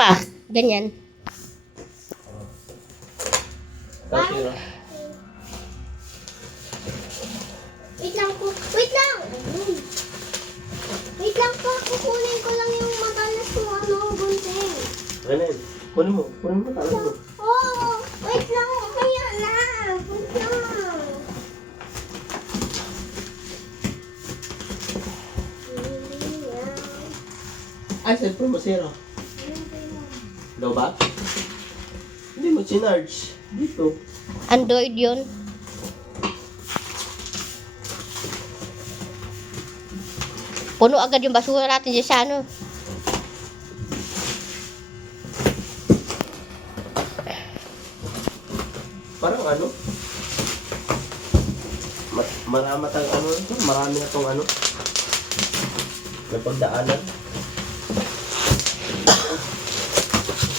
pa. Ganyan. Tapos Wait lang po. Wait lang! Wait lang po. Kukunin ko lang yung matalas kung ano, gunting. ano yun? Kunin mo talaga mo. Oh! Wait lang! Kaya na! Wait lang! Hindi yan. Ay, cellphone mo, zero. Daw ba? Hindi mo sinarge. Dito. Android yun. Puno agad yung basura natin dyan sa ano. Parang ano? Maramatang ano ito? Marami na itong ano? Napagdaanan.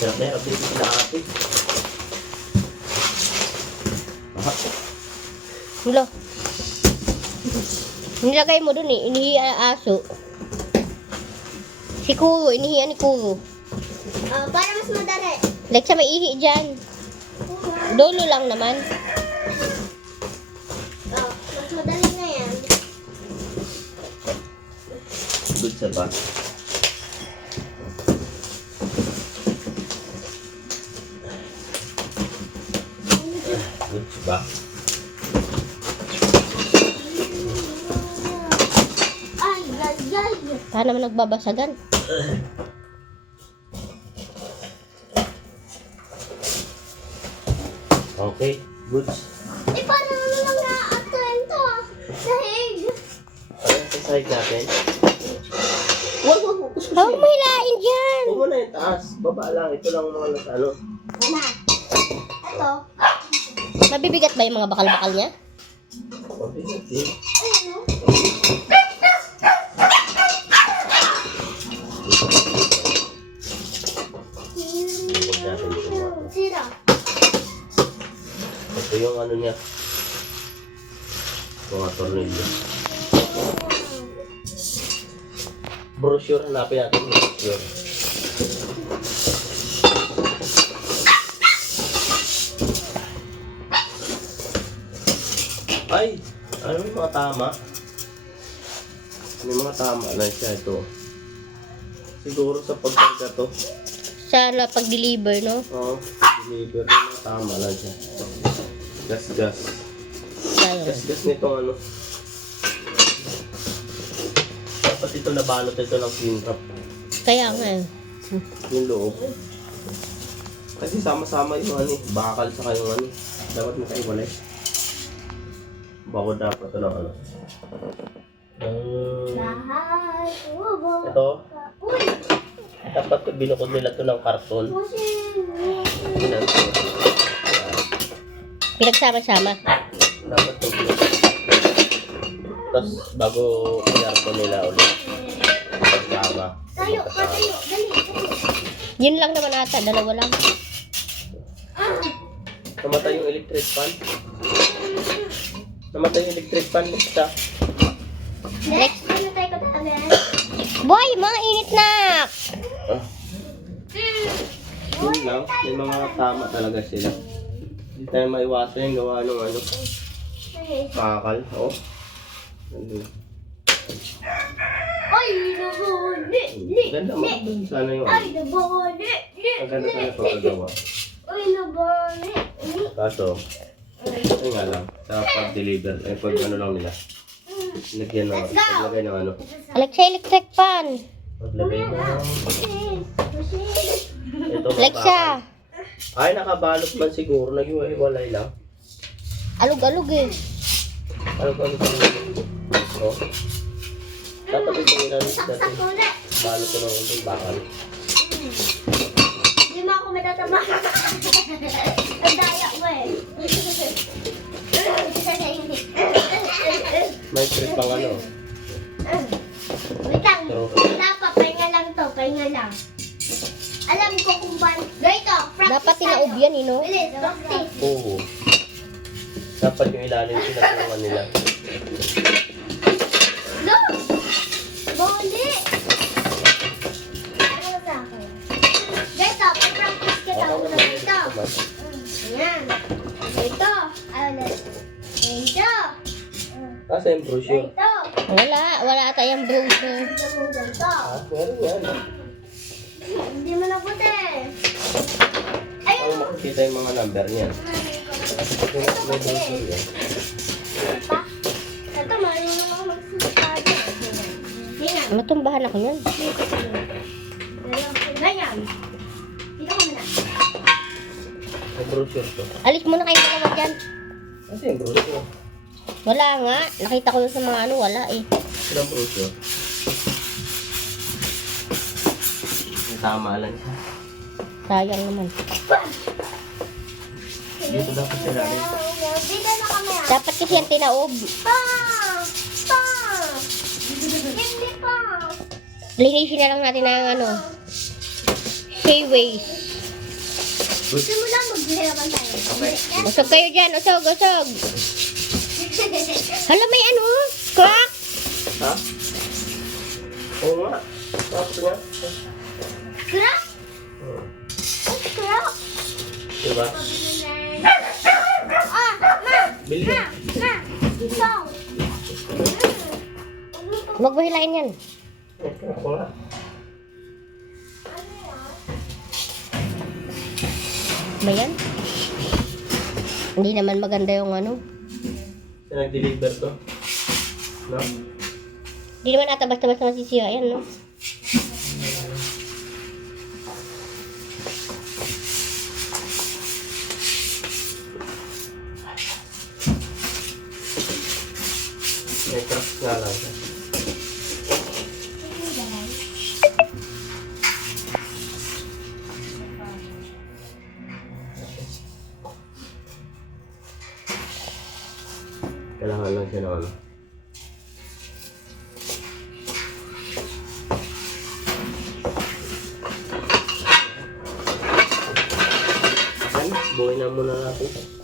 Hirap na hirap dito sila ate. Aha. Hulo. Nilagay mo dun eh. Inihiya ang aso. Si Kuro. Inihiya ni Kuro. Para mas madali. Like sa may ihi dyan. Dolo lang naman. Mas madali na yan. Good sa ba? Good sa ba? Ay, ay, ay. Paano naman nagbabasagan? Okay, good. Paano lang na-attend to? Sahig. Ano sa side natin? Wag. Huwag mo hilain dyan. Huwag mo na yung taas. Baba lang. Ito lang mga nasa ano. Wala. Ito. Mabibigat ba yung mga bakal-bakal niya? Mabigat eh. Ayun, no? Huwag natin ito mga. Sira. Ito yung ano niya. Mga tornilyo. Brochure. Hanapin natin yung brochure. Ay! Ano may mga tama? May mga tama na siya ito. Siguro sa pagkarga to. Sa pag-deliver, no? Oo. Deliver na mga tama lang siya. Gas-gas. Gas-gas nitong ano. Dapat ito nabalot ito ng clean wrap. Kaya nga eh. Yung loob. Kasi sama-sama yung ano eh. Bakal sa kayong ano. Dapat makaiwalay. Bako dapat ito ng ano. Lahat. Ubo. Ito. Uy. Dapat binukod nila ito ng karton. Yan. Pinagsama-sama. Dapat ito binukod. Tapos bago i-karton nila ulit. Pagkama. Tayo. Patayo. Dali. Yun lang naman ata. Dalawa lang. Namatay yung electric fan. Namatay yung electric fan. Basta. Next. Ano tayo ko talaga? Boy, mga init na! Ah. Yun lang. May mga tama talaga sila. Hindi tayo maiwasan yung gawa ng ano. Bakal. Oh. Ano. Ay, nabuli. Ganda mo. Sana yung ano. Ay, nabuli. Ang ganda sana pagkagawa. Ay, nabuli. Kaso, ayun nga lang. Sa pag-deliver. Ay pag ano lang nila. Lagyan ng, paglagay ng ano. Alexa, electric fan. Paglagay ng ito mga Alexa, bakal. Ay, nakabalot man siguro. Nag-iwalay lang. alug-alug eh. Ano ba ito? Oh. Dapat ito inalis natin. Balot ko ng unting bakal. Hindi mo ako matatama. Ang daya mo eh. May trip pang ano. Wait lang. Dapat, pahinga lang to. Pahinga lang. Alam ko kung ba... Ganito, practice Dapat tinaob yan, eh, no? Bilis, practice. Oo. Dapat yung ilalim sinatulungan nila. No! Boli! Ano sa akin? Guys, practice kita una dito. Ayan. Dito. Dito. Asa yung brochure? Dito. Wala tayong brochure. Dito mo dito. Meron yan. Hindi mo na puti. Para Ayun. makikita yung mga number niyan. May brochure yan. Pa. Ito, marunong ako magsusulat. Tingnan. Matumbahan ako yan. Ganyan. Dito ko muna. May brochure to. Alis muna kayo dalawa dyan. Asa yung brochure? Wala nga. Nakita ko yun sa mga ano, wala eh. Ilang brochure? Tama lang siya. Sayang naman. Dito dapat sila rin. Dito na kami. Dapat kasi yan tinaob. Pa! Pa! Hindi pa! Linisin na lang natin ng ano. Hayways. Simula maghirapan tayo. Okay. Usog kayo dyan. Usog. Hala, may ano? Crack! Ha? Oo nga. Tapos nga. Crack? Oo. Crack? Diba? Ah! Ma! Bili Ma! ka. Ma! Song! Huwag mo hilain yan. Ako nga. Ba yan? Hindi naman maganda yung ano. Siya nag-deliver to. No? Hindi naman ata basta-basta masisira yan, no? May cracks nga lang siya. Kailangan lang siya ng ano. Yan, buhay na muna natin.